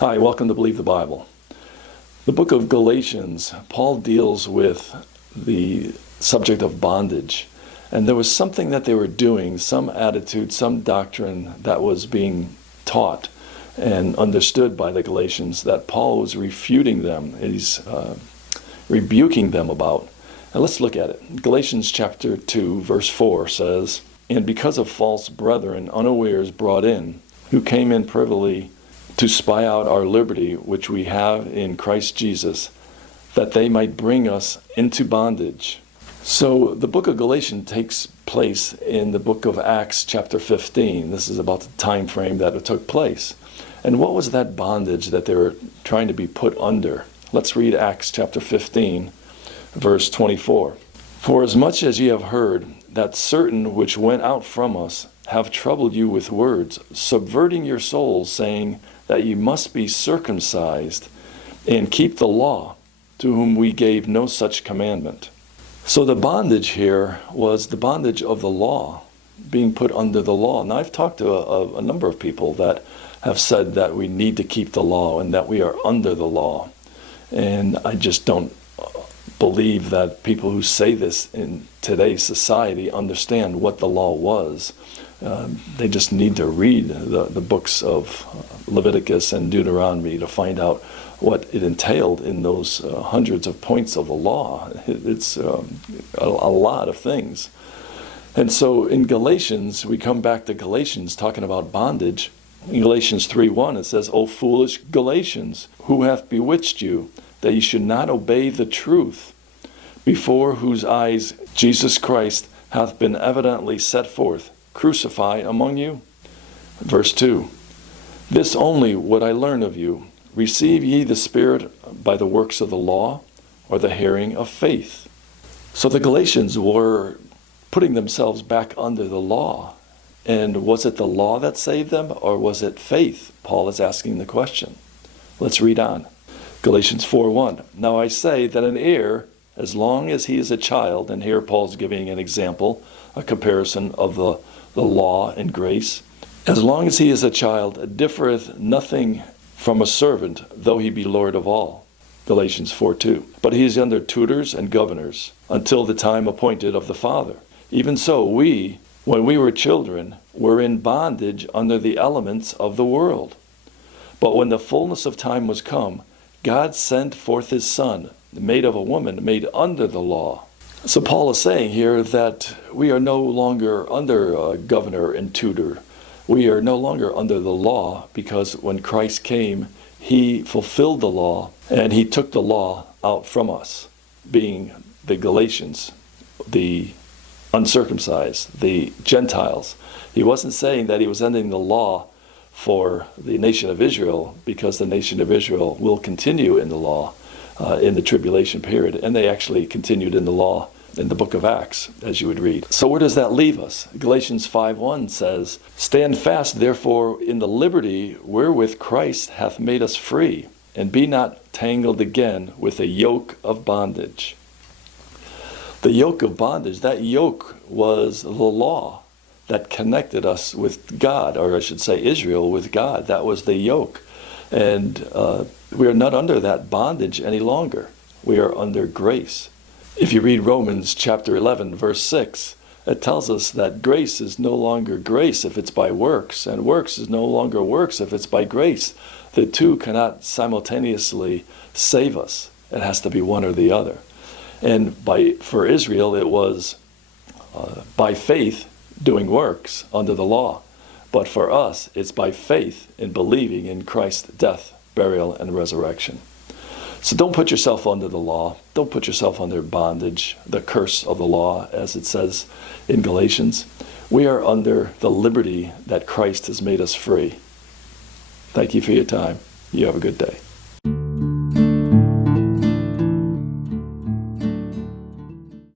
Hi, welcome to Believe the Bible. The book of Galatians, Paul deals with the subject of bondage. And there was something that they were doing, some attitude, some doctrine that was being taught and understood by the Galatians that Paul was refuting them. He's rebuking them about. And let's look at it. Galatians chapter 2, verse 4 says, "And because of false brethren unawares brought in, who came in privily to spy out our liberty which we have in Christ Jesus, that they might bring us into bondage." So the book of Galatians takes place in the book of Acts chapter 15. This is about the time frame that it took place. And what was that bondage that they were trying to be put under? Let's read Acts chapter 15, verse 24. "For as much as ye have heard that certain which went out from us have troubled you with words, subverting your souls, saying that ye must be circumcised and keep the law, to whom we gave no such commandment." So the bondage here was the bondage of the law, being put under the law. Now I've talked to a number of people that have said that we need to keep the law and that we are under the law. And I just don't believe that people who say this in today's society understand what the law was. They just need to read the books of Leviticus and Deuteronomy to find out what it entailed in those hundreds of points of the law. It's a lot of things. And so in Galatians, we come back to Galatians talking about bondage. In Galatians 3:1 it says, "O foolish Galatians, who hath bewitched you, that ye should not obey the truth, before whose eyes Jesus Christ hath been evidently set forth, crucified among you?" Verse 2, "This only would I learn of you. Receive ye the Spirit by the works of the law, or the hearing of faith?" So the Galatians were putting themselves back under the law. And was it the law that saved them, or was it faith? Paul is asking the question. Let's read on. Galatians 4:1, "Now I say that an heir, as long as he is a child," and here Paul's giving an example, a comparison of the law and grace, "as long as he is a child, differeth nothing from a servant, though he be Lord of all." Galatians 4:2, "But he is under tutors and governors, until the time appointed of the Father. Even so we, when we were children, were in bondage under the elements of the world. But when the fullness of time was come, God sent forth his Son, made of a woman, made under the law." So Paul is saying here that we are no longer under a governor and tutor. We are no longer under the law, because when Christ came, he fulfilled the law and he took the law out from us, being the Galatians, the uncircumcised, the Gentiles. He wasn't saying that he was ending the law for the nation of Israel, because the nation of Israel will continue in the law in the tribulation period, and they actually continued in the law in the book of Acts, as you would read. So where does that leave us? Galatians 5:1 says, "Stand fast therefore in the liberty wherewith Christ hath made us free, and be not tangled again with the yoke of bondage." The yoke of bondage, that yoke was the law that connected us with God, or I should say Israel with God. That was the yoke. And we are not under that bondage any longer. We are under grace. If you read Romans chapter 11, verse 6, it tells us that grace is no longer grace if it's by works, and works is no longer works if it's by grace. The two cannot simultaneously save us. It has to be one or the other. And for Israel, it was by faith doing works under the law. But for us, it's by faith in believing in Christ's death, burial, and resurrection. So don't put yourself under the law. Don't put yourself under bondage, the curse of the law, as it says in Galatians. We are under the liberty that Christ has made us free. Thank you for your time. You have a good day.